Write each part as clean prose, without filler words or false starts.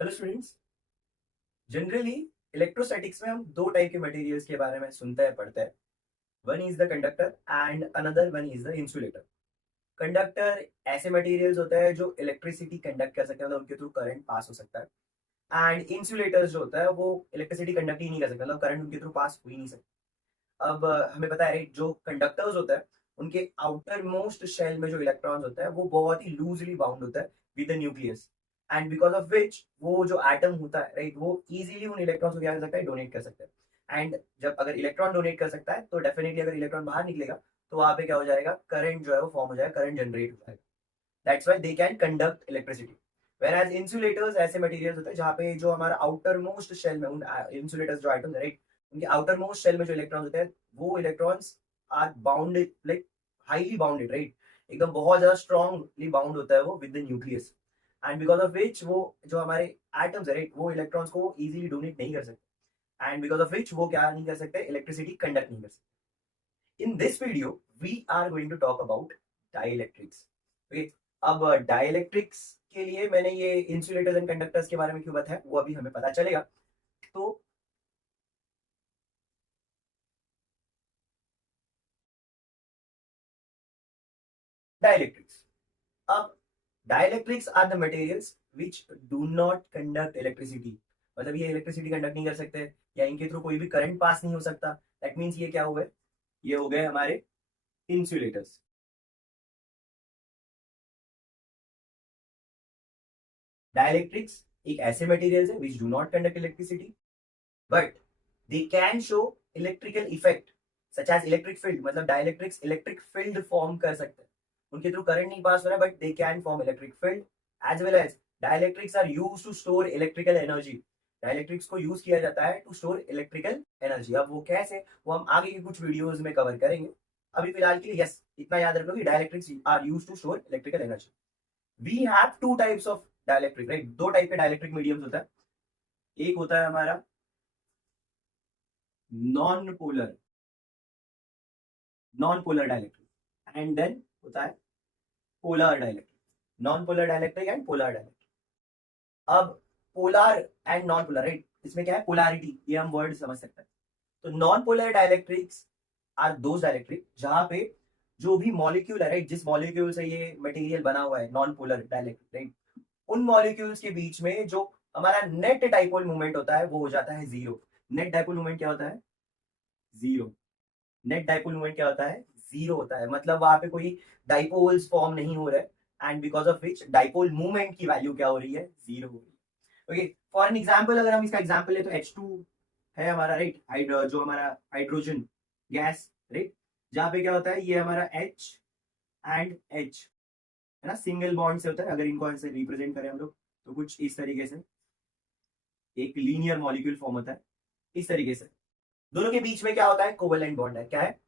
Hello students. Generally electrostatics में हम दो टाइप के मटेरियल्स के बारे में सुनते हैं पढ़ते हैं। One is the conductor and another one is the insulator. Conductor ऐसे मटेरियल्स होते हैं जो इलेक्ट्रिसिटी कंडक्ट कर सकते हैं, मतलब उनके थ्रू करंट पास हो सकता है। एंड इंसुलेटर्स जो होता है वो इलेक्ट्रिसिटी कंडक्ट ही नहीं कर सकता, मतलब करंट उनके थ्रू पास हो ही नहीं सकता। अब हमें पता है जो कंडक्टर्स होता है उनके आउटर मोस्ट शेल में जो इलेक्ट्रॉन्स होता है वो बहुत ही लूजली बाउंड होता है with the nucleus. And because of which वो जो एटम होता है राइट, वो इजीली उन इलेक्ट्रॉन्स को क्या कर सकता है, डोनेट कर सकता है। एंड जब अगर इलेक्ट्रॉन डोनेट कर सकता है तो डेफिनेटली अगर इलेक्ट्रॉन बाहर निकलेगा तो वहां पे क्या हो जाएगा, करंट जो है वो फॉर्म हो जाएगा, करंट जनरेट हो जाएगा। That's why they can conduct electricity. whereas insulators ऐसे मटेरियल्स होते हैं जहाँ पे जो हमारा आउटर मोस्ट शेल में उन इंसुलेटर्स जो आइटम राइट, उनके आउटर मोस्ट शेल में जो इलेक्ट्रॉन्स होते हैं वो electrons are bounded, like highly bounded right, एकदम बहुत ज्यादा स्ट्रांगली बाउंड होता है वो with the nucleus. And because of which वो जो हमारे एटम्स है राइट, वो इलेक्ट्रॉन्स को इजीली डोनेट नहीं कर सकते। एंड बिकॉज ऑफ विच वो क्या नहीं कर सकते, इलेक्ट्रिसिटी कंडक्ट नहीं कर सकते। In this video, we are going to talk about dielectrics. Okay? अब डाइलेक्ट्रिक्स के लिए मैंने ये इंसुलेटर्स एंड कंडक्टर्स के बारे में क्यों बताया वो अभी हमें पता चलेगा। तो डाइलेक्ट्रिक्स, अब dielectrics are the materials which do not conduct electricity, मतलब ये इलेक्ट्रिसिटी कंडक्ट नहीं कर सकते या इनके थ्रू कोई भी करंट पास नहीं हो सकता। दैट मीन्स ये क्या हो गए, ये हो गए हमारे इंसुलेटर्स। डाइलेक्ट्रिक्स एक ऐसे मटेरियल्स है which do not conduct electricity but they can show electrical effect such as electric field, मतलब डाइलेक्ट्रिक्स इलेक्ट्रिक फील्ड फॉर्म कर सकते हैं। उनके थ्रू करंट नहीं पास हो रहा है but they can form electric field. As well as dielectrics are use to store electrical energy. Dielectrics को यूज किया जाता है टू स्टोर इलेक्ट्रिकल एनर्जी। अब वो कैसे, वो हम आगे के कुछ वीडियोज में कवर करेंगे। अभी फिलहाल के लिए यस इतना याद रखो कि dielectrics are use to store electrical energy. We have two types of dielectric right, दो टाइप के डाइलेक्ट्रिक मीडियम्स होता है। एक होता है हमारा non polar, non polar dielectric and then होता है polar dielectric. Non polar dielectric and polar dielectric. अब polar and non polar right, इसमें क्या है, पोलैरिटी, ये हम वर्ड समझ सकते हैं। तो non polar dielectrics are those dielectric जहां पे जो भी मॉलिक्यूल है राइट, जिस मॉलिक्यूल से ये मटेरियल बना हुआ है नॉन पोलर डाइलेक्ट्रिक राइट, उन मॉलिक्यूल्स के बीच में जो हमारा नेट डाइपोल मूवमेंट होता है वो हो जाता है जीरो। नेट डाइपोल मूवमेंट क्या होता है, जीरो। नेट डाइपोल मोमेंट क्या होता है, जीरो होता है, मतलब वहां पे कोई डाइपोल्स फॉर्म नहीं हो रहा है। And because of which dipole movement की वैल्यू क्या हो रही है, जीरो हो रही है। ओके, फॉर एन एग्जांपल अगर हम इसका एग्जांपल ले तो H2 है हमारा राइट, जो हमारा हाइड्रोजन गैस राइट, जहाँ पे क्या होता है, ये हमारा H एंड H है ना, सिंगल बॉन्ड से होता है। अगर इनको ऐसे रिप्रेजेंट करें हम लोग तो कुछ इस तरीके से एक लीनियर मॉलिक्यूल फॉर्म होता है, इस तरीके से। दोनों के बीच में क्या होता है, कोवेलेंट बॉन्ड है। क्या है,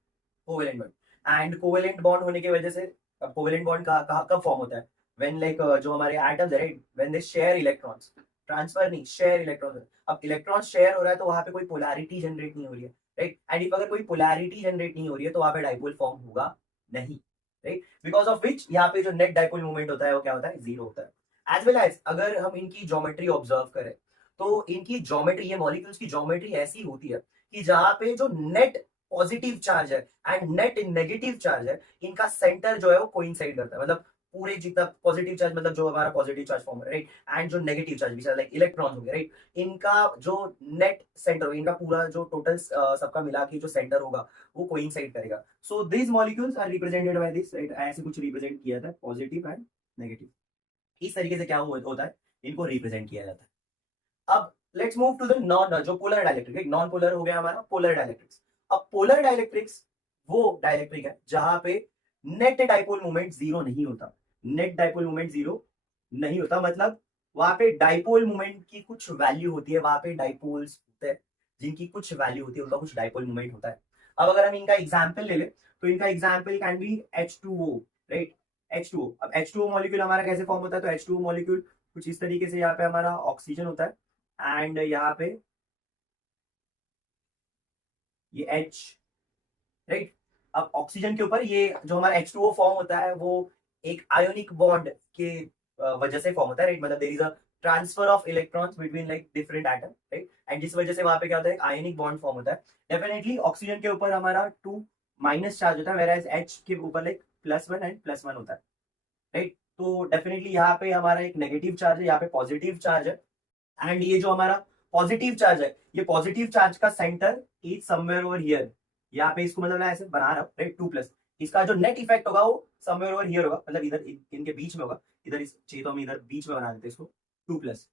covalent bond. And covalent bond होने की वजह से, अब कोवेलेंट बॉन्ड कब फॉर्म होता है, व्हेन लाइक जो हमारे एटम्स है right, when they share electrons, transfer नहीं, शेयर इलेक्ट्रॉन्स। अब इलेक्ट्रॉन शेयर हो रहा है तो वहां पे कोई पोलैरिटी जनरेट नहीं हो रही है राइट। एंड इफ अगर कोई पोलैरिटी जनरेट नहीं हो रही है तो वहां पे डाइपोल फॉर्म होगा नहीं राइट, बिकॉज ऑफ विच यहाँ पे जो नेट डाइपोल मूवमेंट होता है वो क्या होता है, जीरो होता है। एज वेल एज अगर हम इनकी ज्योमेट्री ऑब्जर्व करें तो इनकी ज्योमेट्री, ये मॉलिक्यूल्स की ज्योमेट्री ऐसी होती है कि जहां पे जो नेट पॉजिटिव चार्ज है एंड नेट नेगेटिव चार्ज है, इनका सेंटर जो है वो कोइंसाइड करता है। मतलब पूरे जितना पॉजिटिव चार्ज, मतलब जो हमारा पॉजिटिव चार्ज फॉर्म है राइट, एंड जो negative charge which are like electron हो गए राइट, इनका जो नेट सेंटर होगा, इनका पूरा जो टोटल सबका मिला के जो सेंटर होगा वो कोइंसाइड करेगा। So this molecules are represented by this right, ऐसे कुछ रिप्रेजेंट किया था पॉजिटिव एंड नेगेटिव। इस तरीके से क्या होता है, इनको रिप्रेजेंट किया जाता है। अब let's move to the non, जो पोलर डाइलेक्ट्रिक, नॉन पोलर हो गया हमारा, पोलर डाइलेक्ट्रिक्स। अब पोलर डाइलेक्ट्रिक्स वो डाइलेक्ट्रिक है जहां पे नेट डाइपोल मोमेंट जीरो नहीं होता। नेट डाइपोल मोमेंट जीरो नहीं होता, मतलब वहां पे डाइपोल मोमेंट की कुछ वैल्यू होती है, वहां पे डाइपोल्स होते हैं जिनकी कुछ वैल्यू होती है, उनका कुछ डाइपोल मोमेंट होता है। अब अगर हम इनका एग्जाम्पल ले ले तो इनका example can be H2O right. H2O, अब H2O मॉलिक्यूल हमारा कैसे फॉर्म होता है, तो H2O मॉलिक्यूल कुछ इस तरीके से, यहाँ पे हमारा ऑक्सीजन होता है एंड यहाँ पे ये H राइट। अब ऑक्सीजन के ऊपर ये जो हमारा H2O फॉर्म होता है वो एक आयोनिक बॉन्ड के वजह से फॉर्म होता है राइट, मतलब there is a transfer of electrons between like different atom, right, and जिस वजह से वहां पे क्या होता है, आयनिक बॉन्ड फॉर्म होता है. डेफिनेटली ऑक्सीजन के ऊपर हमारा 2 माइनस चार्ज होता है, वेराज H के ऊपर लाइक +1 एंड +1 होता है, राइट. तो डेफिनेटली यहाँ पे हमारा एक नेगेटिव चार्ज है, यहाँ पे पॉजिटिव चार्ज है. एंड ये जो हमारा पॉजिटिव चार्ज है, ये पॉजिटिव चार्ज का centre is somewhere over here. यहाँ पे इसको मतलब मैं ऐसे बना रहा हूँ, राइट, 2+. इसका जो नेट इफेक्ट होगा वो समवेयर ओवर हियर होगा, मतलब इधर इनके बीच में होगा. इधर इस चाहिए तो हम इधर बीच में बना देते हैं इसको 2+.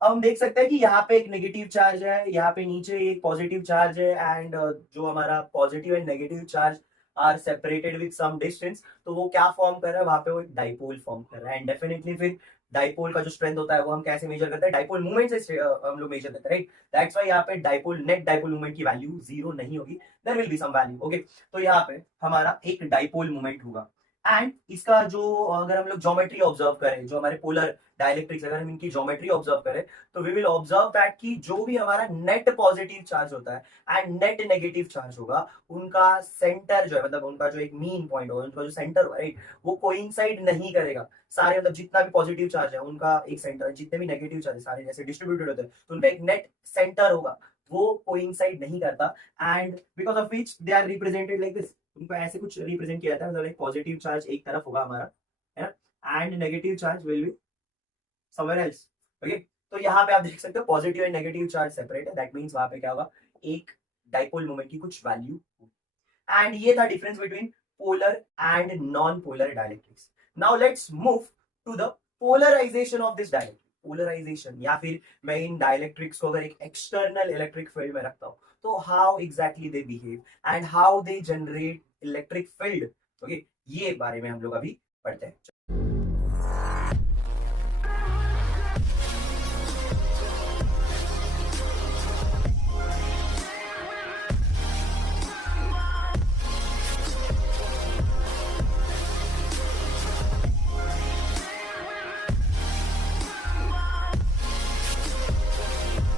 अब हम देख सकते हैं कि यहाँ पे एक नेगेटिव चार्ज है, यहाँ पे नीचे एक पॉजिटिव चार्ज है, एंड जो हमारा positive and negative charge are separated with some distance. तो वो क्या फॉर्म कर रहा है, वहां पे वो एक डाइपोल फॉर्म कर रहा है. एंड डेफिनेटली फिर डाइपोल का जो स्ट्रेंथ होता है वो हम कैसे मेजर करते हैं, डाइपोल मूवमेंट से हम लोग मेजर करते हैं, राइट. दैट्स व्हाई यहाँ पे डाइपोल नेट डाइपोल मूवमेंट की वैल्यू 0 नहीं होगी, there will be some value. Okay, तो यहाँ पे हमारा एक डाइपोल मूवमेंट होगा. एंड इसका जो अगर हम लोग ज्योमेट्री ऑब्जर्व करें, जो हमारे पोलर डाइलेक्ट्रिक्स, अगर हम इनकी ज्योमेट्री ऑब्जर्व करें, तो वी विल ऑब्जर्व दैट कि जो भी हमारा नेट पॉजिटिव चार्ज होता है एंड नेट नेगेटिव चार्ज होगा, उनका सेंटर जो है, मतलब उनका जो एक मीन पॉइंट होगा, उनका जो सेंटर होगा, राइट, वो कोइंसाइड नहीं करेगा. सारे मतलब जितना भी पॉजिटिव चार्ज है उनका एक सेंटर, जितने भी नेगेटिव चार्ज सारे जैसे डिस्ट्रीब्यूटेड होते हैं, तो उनका एक नेट सेंटर होगा, वो कोइंसाइड नहीं करता. And because of which they are represented like this. उनको ऐसे कुछ रिप्रेजेंट किया जाता है, मतलब एक पॉजिटिव चार्ज एक तरफ होगा हमारा, है ना, and negative charge will be somewhere else. Okay, तो यहाँ पे आप देख सकते हो positive and negative charge separate है, दैट मींस वहां पे क्या होगा, एक डाइपोल मोमेंट की कुछ वैल्यू. एंड ये था difference between polar and non polar dielectrics. Now let's move to the polarisation of this dielectric. Polarisation, या फिर मैं इन डाइलेक्ट्रिक्स को अगर एक एक्सटर्नल इलेक्ट्रिक फील्ड में रखता हूँ, तो how exactly they behave and how they generate electric field. Okay, ये बारे में हम लोग अभी पढ़ते हैं.